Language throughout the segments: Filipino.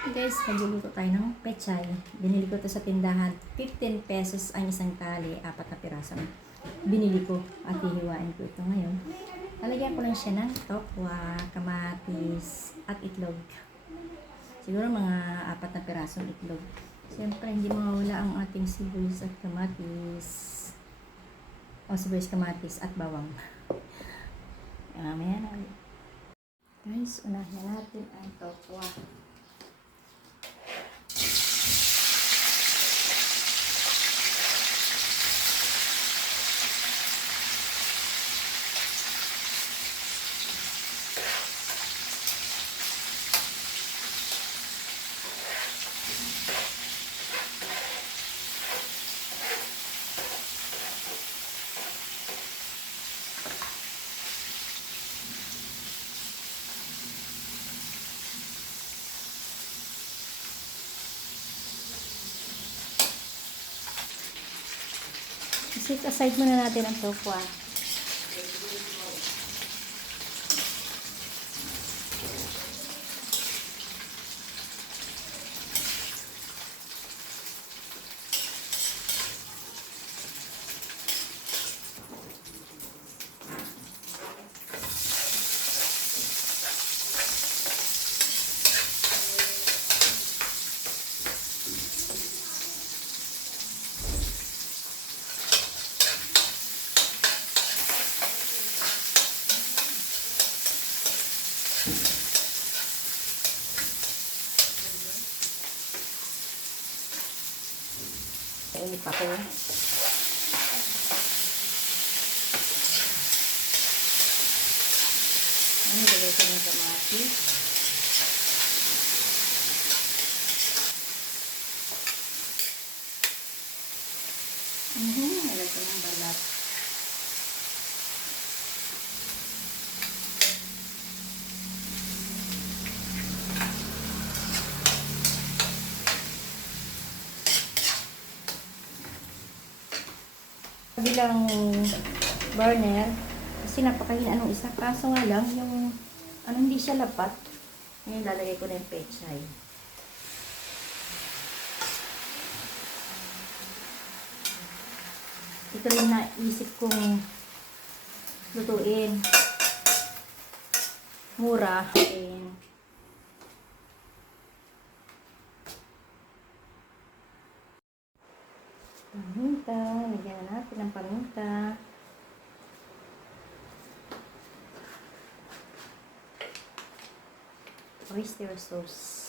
Guys, magluluto tayo ng pechay. Binili ko to sa tindahan. 15 pesos ang isang tali, 4 na piraso. Binili ko at hihiwain ko ito ngayon. Lalagyan ko lang siya ng tokwa, kamatis, at itlog. Siguro mga 4 na pirasong itlog. Siyempre, hindi mawawala ang ating sibuyas at kamatis. O sibuyas, kamatis, at bawang. Mamaya na. Guys, unahin natin ang tokwa. Set aside muna natin ang tokwa. Init ako. Nilagay ko ng kamatis. Nilagay ko ng balat. Bilang burner kasi napakahina nung isa, kaso nga lang yung hindi siya lapat. Ngayon lalagay ko na yung pechay. Ito lang naisip kong lutuin, mura and paminta. Lagyan na natin ng paminta. Oyster sauce.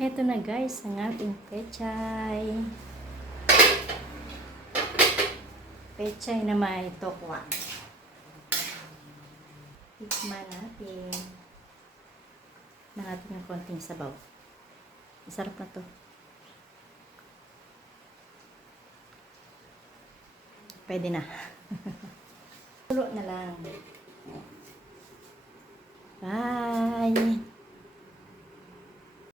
Eto na guys, ang ating pechay. Pechay na may tokwa. Tikman natin. Tikman natin yung konting sabaw. Masarap na to. Pwede na. Tulo na lang. Bye!